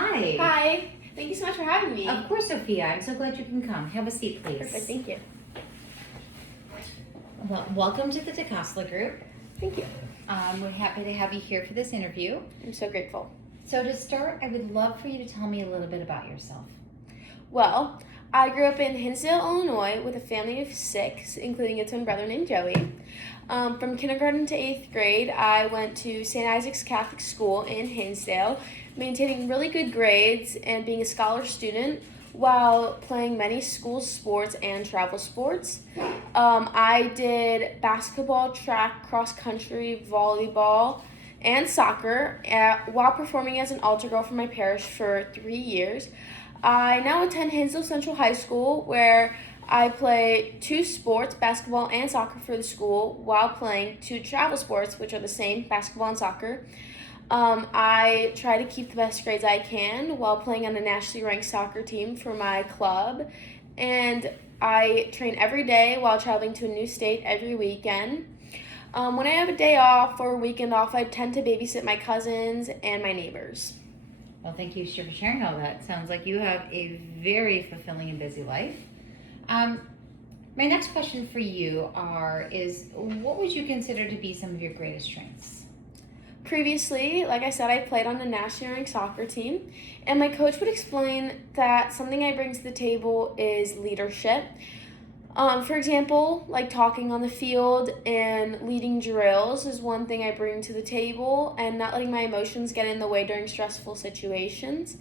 Hi. Hi. Thank you so much for having me. Of course, Sophia. I'm so glad you can come. Have a seat, please. Perfect. Thank you. Well, welcome to the DeCosta Group. Thank you. We're happy to have you here for this interview. I'm so grateful. So to start, I would love for you to tell me a little bit about yourself. Well, I grew up in Hinsdale, Illinois with a family of 6, including a twin brother named Joey. From kindergarten to 8th grade, I went to St. Isaac's Catholic School in Hinsdale, maintaining really good grades and being a scholar student while playing many school sports and travel sports. I did basketball, track, cross country, volleyball, and soccer while performing as an altar girl for my parish for 3 years. I now attend Hinsdale Central High School, where I play 2 sports, basketball and soccer, for the school while playing 2 travel sports, which are the same, basketball and soccer. I try to keep the best grades I can while playing on a nationally ranked soccer team for my club. And I train every day while traveling to a new state every weekend. When I have a day off or a weekend off, I tend to babysit my cousins and my neighbors. Well, thank you for sharing all that. Sounds like you have a very fulfilling and busy life. My next question for you is what would you consider to be some of your greatest strengths? Previously, like I said, I played on the national ranked soccer team, and my coach would explain that something I bring to the table is leadership. For example, like talking on the field and leading drills is one thing I bring to the table, and not letting my emotions get in the way during stressful situations.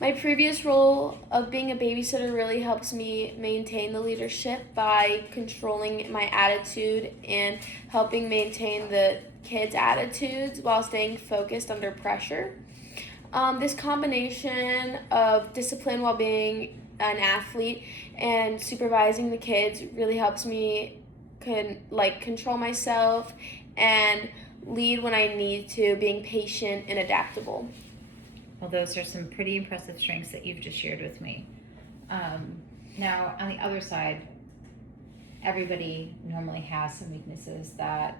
My previous role of being a babysitter really helps me maintain the leadership by controlling my attitude and helping maintain the kids' attitudes while staying focused under pressure. This combination of discipline while being an athlete and supervising the kids really helps me control myself and lead when I need to, being patient and adaptable. Well, those are some pretty impressive strengths that you've just shared with me. Now, on the other side, everybody normally has some weaknesses that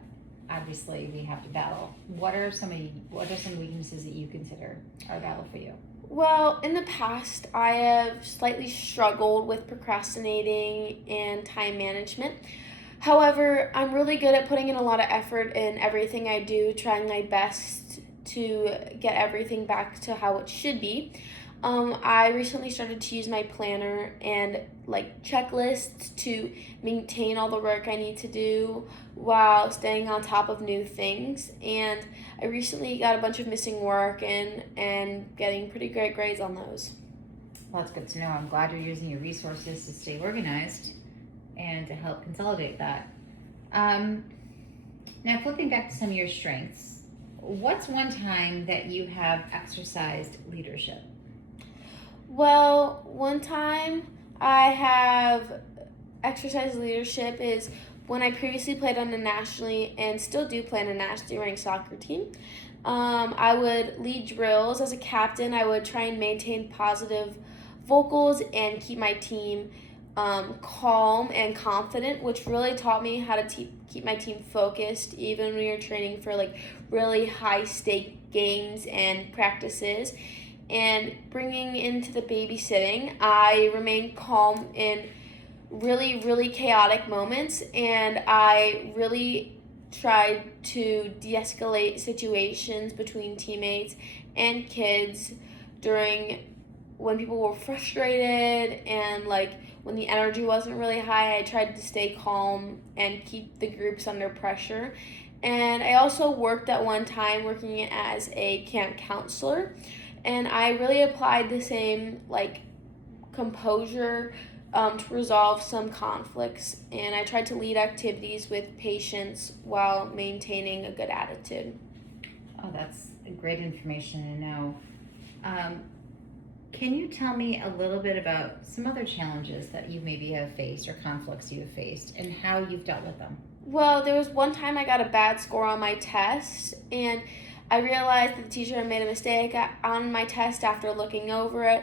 obviously we have to battle. What are some weaknesses that you consider are a battle for you? Well, in the past, I have slightly struggled with procrastinating and time management. However, I'm really good at putting in a lot of effort in everything I do, trying my best to get everything back to how it should be. I recently started to use my planner and checklists to maintain all the work I need to do while staying on top of new things. And I recently got a bunch of missing work and getting pretty great grades on those. Well, that's good to know. I'm glad you're using your resources to stay organized and to help consolidate that. Now, flipping back to some of your strengths, what's one time that you have exercised leadership? Well, one time I have exercised leadership is when I previously played on a nationally and still do play on a nationally ranked soccer team. I would lead drills as a captain. I would try and maintain positive vocals and keep my team calm and confident, which really taught me how to keep my team focused even when you're training for really high stake games and practices. And bringing into the babysitting, I remain calm in really, really chaotic moments, and I really tried to de-escalate situations between teammates and kids during when people were frustrated and when the energy wasn't really high. I tried to stay calm and keep the groups under pressure. And I also worked at one time working as a camp counselor, and I really applied the same composure to resolve some conflicts, and I tried to lead activities with patience while maintaining a good attitude. Oh, that's great information to know. Can you tell me a little bit about some other challenges that you maybe have faced or conflicts you have faced and how you've dealt with them? Well, there was one time I got a bad score on my test, and I realized that the teacher had made a mistake on my test after looking over it,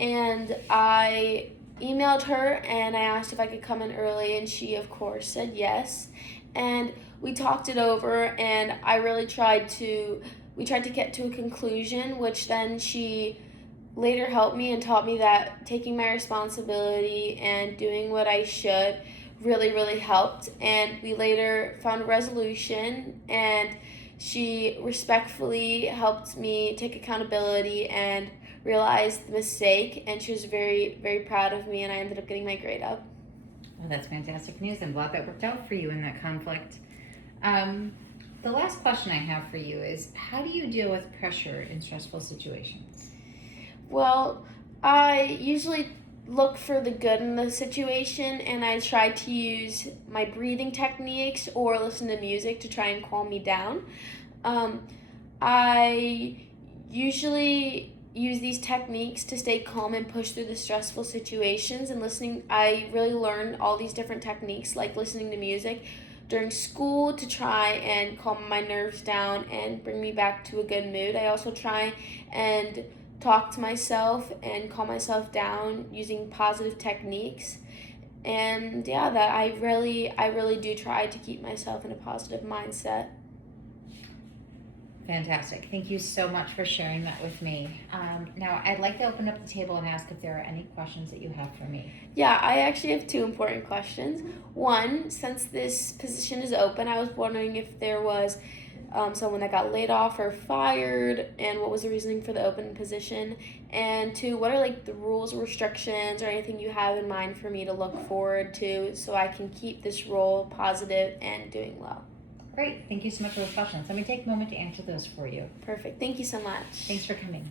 and I emailed her and I asked if I could come in early, and she, of course, said yes. And we talked it over, and I really tried to we tried to get to a conclusion, which then she later helped me and taught me that taking my responsibility and doing what I should really, really helped. And we later found a resolution, and she respectfully helped me take accountability and realize the mistake. And she was very, very proud of me, and I ended up getting my grade up. Well, that's fantastic news. I'm glad that worked out for you in that conflict. The last question I have for you is, how do you deal with pressure in stressful situations? Well, I usually look for the good in the situation, and I try to use my breathing techniques or listen to music to try and calm me down. I usually use these techniques to stay calm and push through the stressful situations. And listening, I really learned all these different techniques, like listening to music during school, to try and calm my nerves down and bring me back to a good mood. I also try and talk to myself and calm myself down using positive techniques. And yeah, that I really do try to keep myself in a positive mindset. Fantastic. Thank you so much for sharing that with me. Now, I'd like to open up the table and ask if there are any questions that you have for me. Yeah, I actually have two important questions. One, since this position is open, I was wondering if there was someone that got laid off or fired, and what was the reasoning for the open position. And two, what are like the rules, restrictions, or anything you have in mind for me to look forward to so I can keep this role positive and doing well? Great. Thank you so much for those questions. Let me take a moment to answer those for you. Perfect. Thank you so much. Thanks for coming.